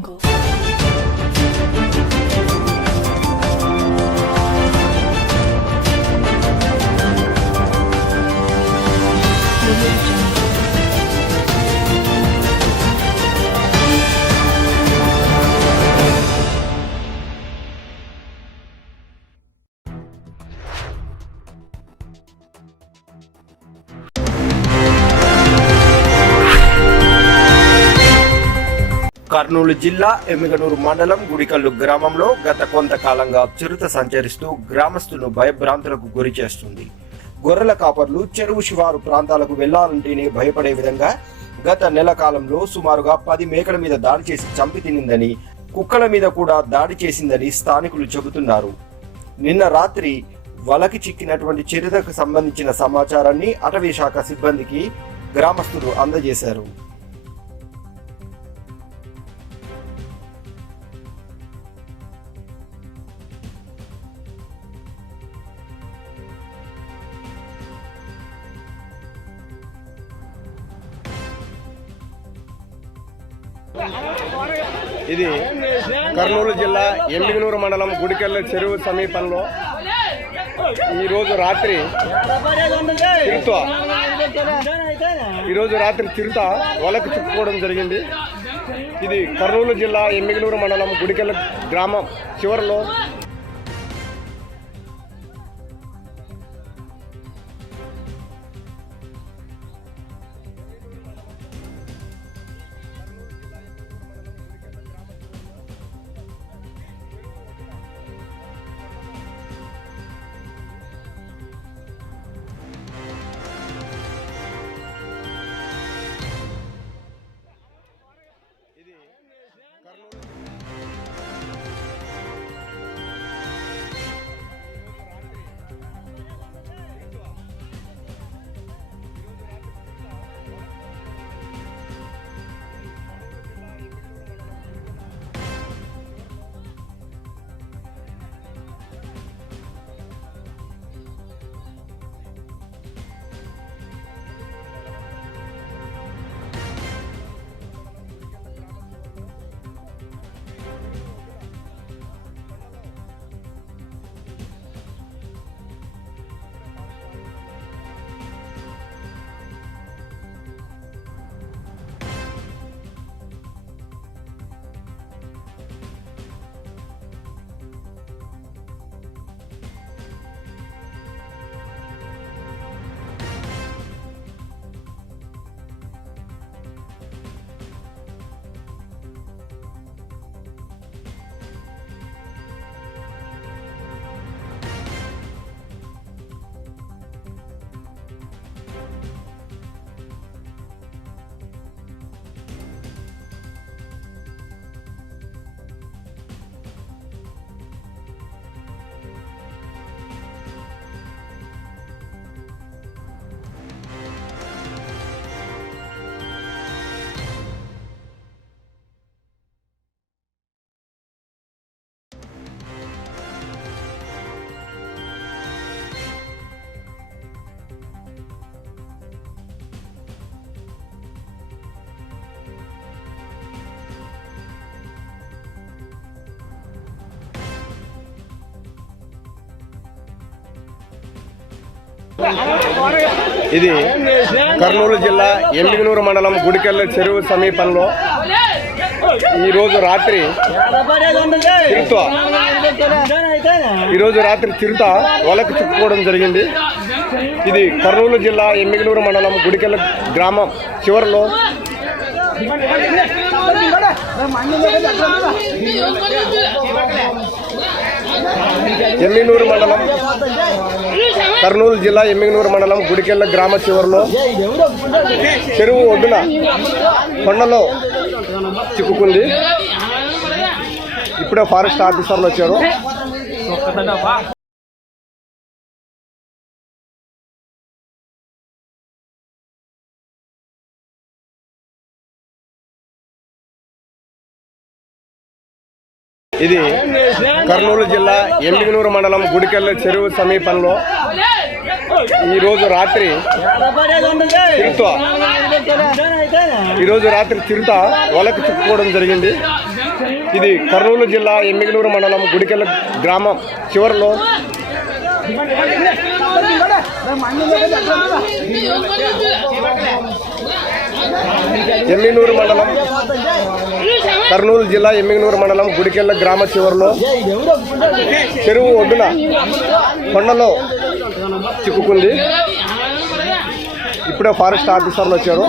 거. కర్నూలు జిల్లా ఎమ్మిగనూరు మండలం గుడికల్లు గ్రామంలో గత కొంతకాలంగా చిరుత సంచరిస్తూ గ్రామస్తులను భయభ్రాంతులకు గురి చేస్తుంది. గొర్రెల కాపర్లు చెరువు శివారు ప్రాంతాలకు వెళ్ళాలంటేనే భయపడే విధంగా గత నెల కాలంలో సుమారుగా పది మేకల మీద దాడి చేసి చంపి తినిందని కుక్కల మీద కూడా దాడి చేసిందని స్థానికులు చెబుతున్నారు. నిన్న రాత్రి వలకి చిక్కినటువంటి చరిత్రకు సంబంధించిన సమాచారాన్ని అటవీ శాఖ సిబ్బందికి గ్రామస్తులు అందజేశారు. ఇది కర్నూలు జిల్లా ఎండిగనూరు మండలం గుడికెళ్ళ చెరువు సమీపంలో ఈరోజు రాత్రి తిరుత. ఈరోజు రాత్రి తిరుత వలకు చిక్కుకోవడం జరిగింది. ఇది కర్నూలు జిల్లా ఎమ్మిగనూరు మండలం గుడికెళ్ళ గ్రామం. చివరిలో ఇది కర్నూలు జిల్లా ఎండిగనూరు మండలం గుడికెళ్ళ చెరువు సమీపంలో ఈరోజు రాత్రి చిరుత ఈరోజు రాత్రి చిరుత వలకు చిక్కుకోవడం జరిగింది. ఇది కర్నూలు జిల్లా ఎమ్మిగనూరు మండలం గుడికెళ్ళ గ్రామం. చివరిలో ఎమ్మినూరు మండలం కర్నూలు జిల్లా ఎమ్మిగనూరు మండలం గుడికెళ్ళ గ్రామ చివరిలో చెరువు ఒడ్డున కొండలో చిక్కుకుంది. ఇప్పుడే ఫారెస్ట్ ఆఫీసర్లు వచ్చారు. ఇది కర్నూలు జిల్లా ఎండిగనూరు మండలం గుడికెళ్ళ చెరువు సమీపంలో ఈ రోజు రాత్రి తిరుత. ఈ రోజు రాత్రి తిరుత వలకు చిక్కుకోవడం జరిగింది. ఇది కర్నూలు జిల్లా ఎమ్మిగనూరు మండలం గుడికెల గ్రామం చివరిలో. ఎమ్మినూరు మండలం కర్నూలు జిల్లా ఎమ్మిగనూరు మండలం గుడికెళ్ళ గ్రామ చివరిలో చెరువు ఒడ్డున కొండలో చిక్కుకుంది. ఇప్పుడే ఫారెస్ట్ ఆఫీసర్లు వచ్చారు.